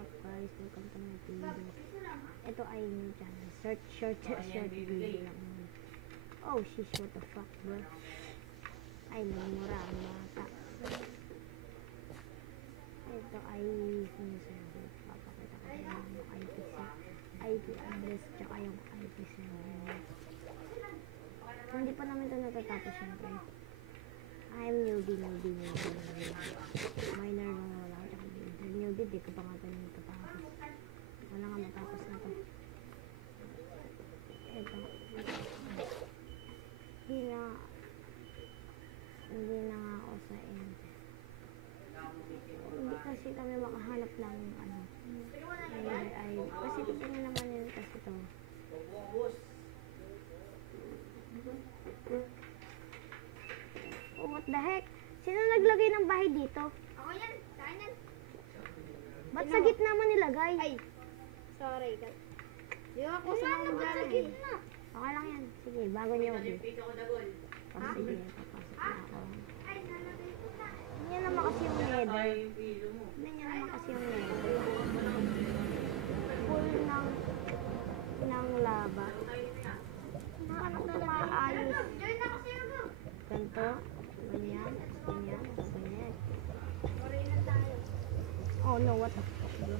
up guys? Welcome to my video. Ito ay new channel. Short video lang. Oh sheesh, what the fuck bro? Ay nagmura ang mata. Ito ay sinasabi. Papakita ko yung IP address tsaka yung IP server. Hindi pa namin ito natatapos syempre. I'm newbie. Minor lang wala ako. Newbie, di ko pa nga ito natatapos. Wala nga matapos na ito. Ito. Hindi na nga ako sa end. Hindi kasi kami makahanap ng ano. Kasi ito na naman yun kasi ito. Oh, what the heck? Sino naglagay ng bahay dito? Ako yan, saan yan? Ba't sa gitna mo nilagay? Ay, sorry. Di ako sa mga gitna. Okay lang yan. Sige, bago niyo ako. Sige, papasok na ako. Hindi nyo naman kasi yung nether. Hindi nyo naman kasi yung nether. Full ng lava. Paano ito maayos? Ganito. Ganyan. Oh no, what the fuck bro?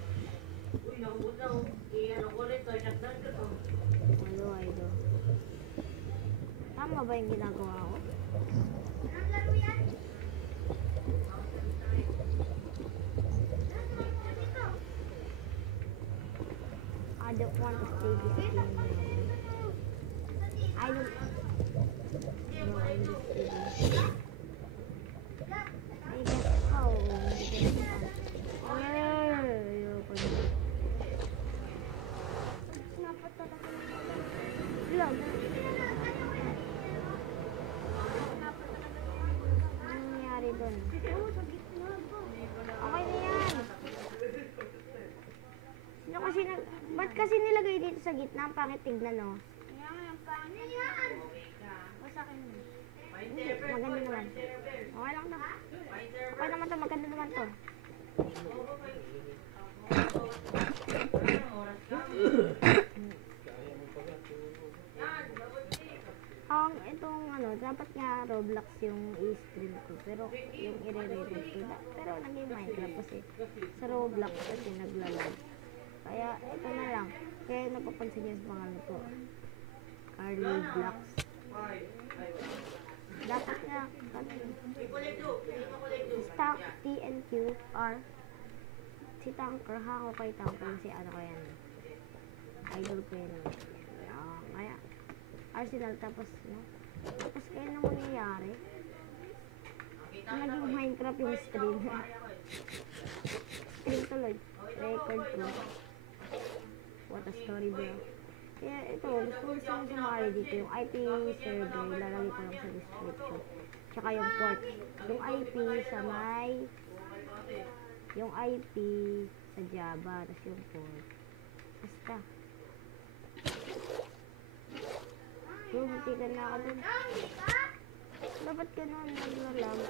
Malo idol. Tama ba yung ginagawa ko? I don't want to stay this game. I don't. No, I'm just kidding. I guess how? Ayoko na. Snapat talaga ng vlog. Anong nangyari doon? Okay na yan. Sino kasi ba't kasi nilagay dito sa gitna? Ang pangit tignan, no? Ano yan? Masakin mo. Hindi, maganda naman. Okay lang na. Okay naman to, maganda naman to. Ang itong ano, dapat nga Roblox yung i-stream ko. Pero yung i-re-rate ko. Pero naging Minecraft kasi sa Roblox kasi naglalag. Kaya ito na lang. Kaya napapansin niyo sa mga ano ko. Carly Blocks. Dapat nga stock TNQR. Si Tanker ha ako kay Tanker si ano ko yan. Idol ko yan. Kaya Arsenal tapos no. Tapos kaya na mangyayari. Naging Minecraft yung stream. Stream tuloy. Record ko. What a story bro. Kaya ito, gusto nyo sumali dito yung IP server, ilalagay ko lang sa description. Tsaka yung port. Yung IP sa yung IP sa Java, tapos yung port. Basta. Bumitigan na ako dun. Dapat ganun, naglalag.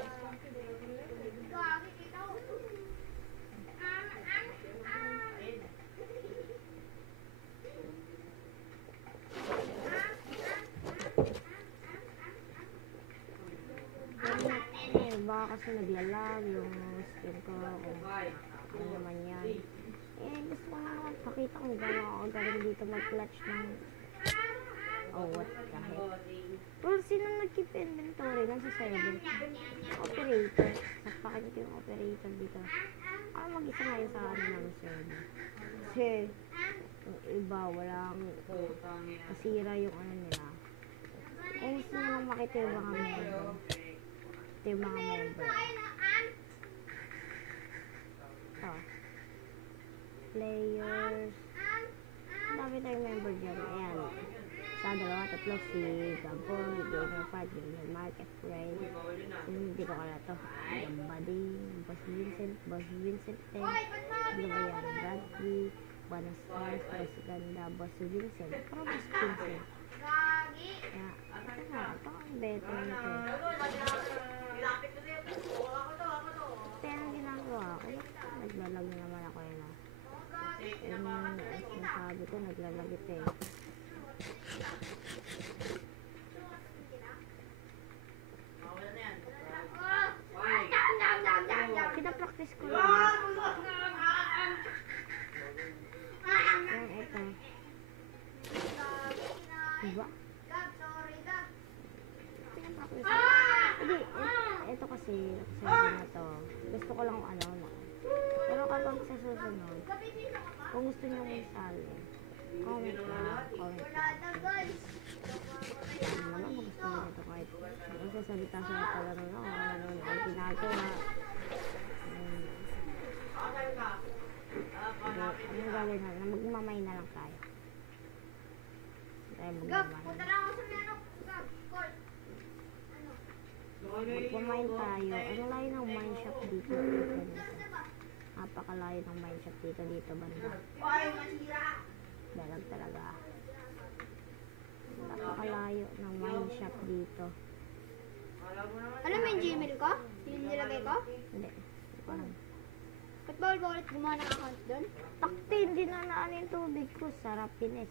Baka kasi naglalag yung skin ko kung ano naman yan. Gusto ko na naman pakita kung gano'n ako galing dito mag-clutch ng what the heck. Pero sino nag-keep inventory lang sa server? Operator. Sakpakin ko yung operator dito. Ako mag-isa ngayon sa ano ng server. Kasi yung iba walang kasira yung ano nila. Gusto nyo lang makita yung mga member. Ito yung mga member. Ito. Players. Dami tayong member dyan. Ayan. Sa dalawa, tatlo si Gabon, Gamer Part, Gamer Market, Ray. Hindi ko kala to. Gambadi, Boss Vincent Teng. Ano ba yan? Bradley, Buenos Aires, Boss Ganda, Boss Vincent. Pero Boss Vincent. Kaya, ito nga. Ito ang better nito. Pero ginagawa ko. Naglalag na naman ako yun. practice ko lang. Yung ito. Diba? Pinapractice ko. Hindi, ito kasi, sabi na to. Gusto ko lang ano na. Pero kapag sa susunod, kung gusto nyo kong sali, comment lang. Ano naman kung gusto nyo ito kahit magsasalita sa palaro na kung ano na ang ginagawa. Anong gagawin natin? Magmamay na lang tayo. Tayo magmamay. Magmamay tayo. Ang layo ng mine shop dito. Napakalayo ng mine shop dito banda. Dalag talaga. Napakalayo ng mine shop dito. Alam mo yung Gmail ko? Yung nilagay ko? Hindi. Hindi ko alam. Ba't bawal ba ulit gumawa ng account doon? Takti, hindi na naan yung tubig ko. Sarap pinis.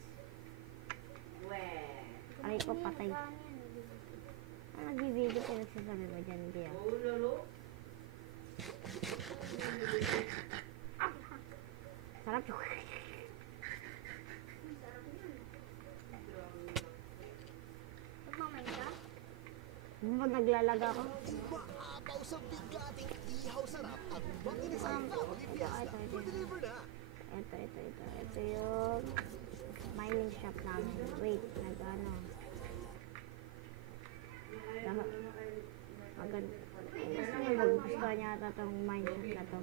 Aray ko patay. Ano nag-video ko nagsasabi mo dyan? Hindi ah. Sarap yun. Magmamay ka? Hindi ba naglalaga ko? Maapaw sa bigating ihaw sarap at mag-inisang family fiesta. For-deliver na! Ito yung mining shop namin. Wait, nag-ano. Maganda. Gusto niya magustuhan niya ata itong mine shop na to.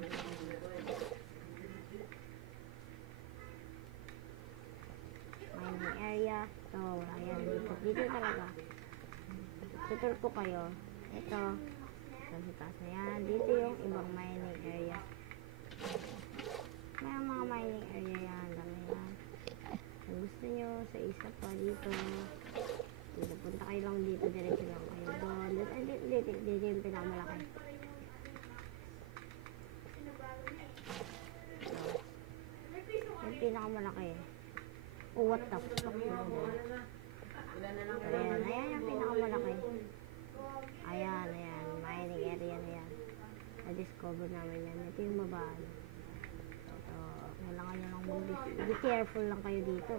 Mining area. Ito, wala yan. Dito talaga. Tutur ko kayo. Ito. Sa taas na yan. Dito yung ibang mining area. May mga mining area yan. Dami yan. Kung gusto nyo sa isa pa dito. Dito, punta kayo lang dito. Diretso lang kayo doon. Dito yung pinakamalaki. Yung pinakamalaki. Oh, what the fuck? Ayan yung pinakamalaki. Ayan. Mining area na yan. Na-discover namin yan. Ito yung baba. Ito, kailangan nyo lang be careful lang kayo dito.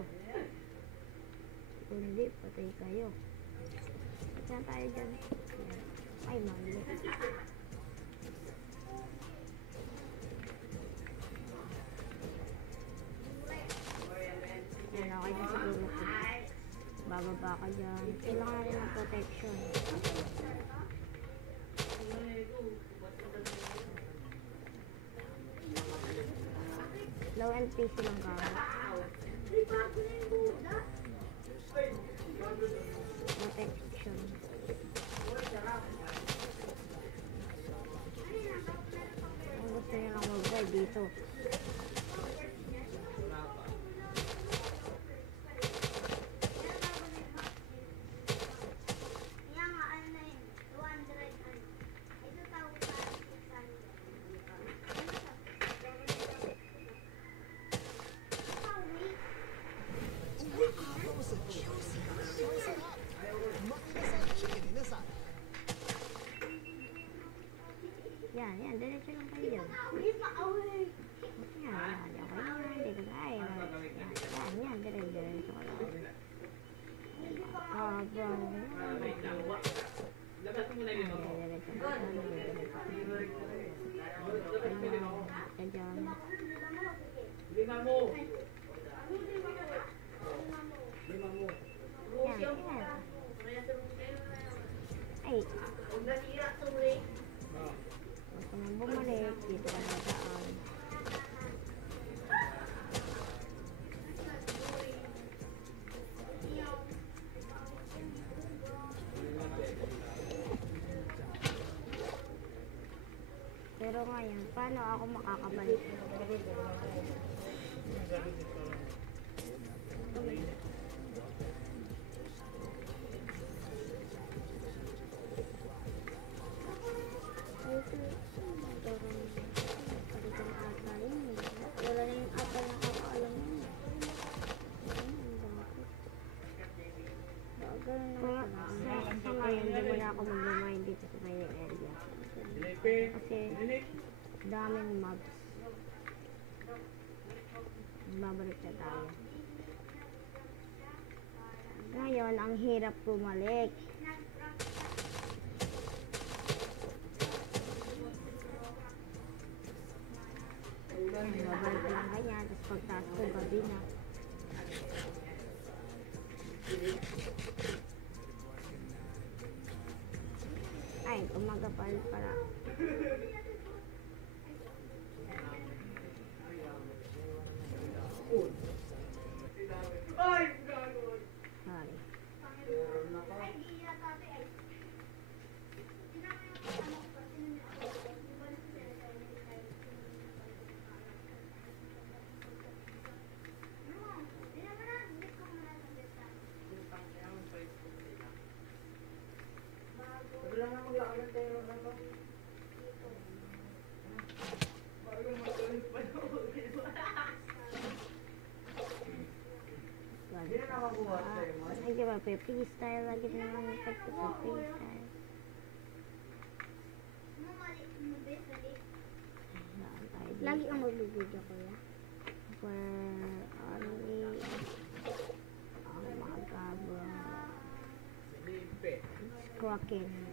Kung hindi, patay kayo. Saan tayo dyan? Ayan. Ay, mali. Ayan, okay na siguro po. Bababa ka dyan. Kailangan natin ng protection. Low and PC lang gamit. Protection. Kung gusto nyo lang mag-ride dito. Maapaw sa juicy ihaw sarap. Mag-inisang chicken inasal. Yan. Diretso lang kayo yan. Yan. Dito tayo. Yan. Diretso ka lang. Habang. Diretso ka lang. Diyan. Yan. Ay. Gusto nang bumalik. Dito ka nataan. Pero ngayon, paano ako makakabalik? Wala na yung ata nakakaalam yun. Sa ngayon, hindi mo na ako mag-remind dito sa may area. Kasi, Daming mobs. Babalik na tayo. Ngayon, ang hirap bumalik. Babalik lang ganyan, tapos pagtaas ko, gabi na. Ay, umaga pa para. Sorry. Ay, di ba, freestyle lagi naman yung freestyle. Lagi kang magbibideo kuya. Where only ang mga gabo quacking.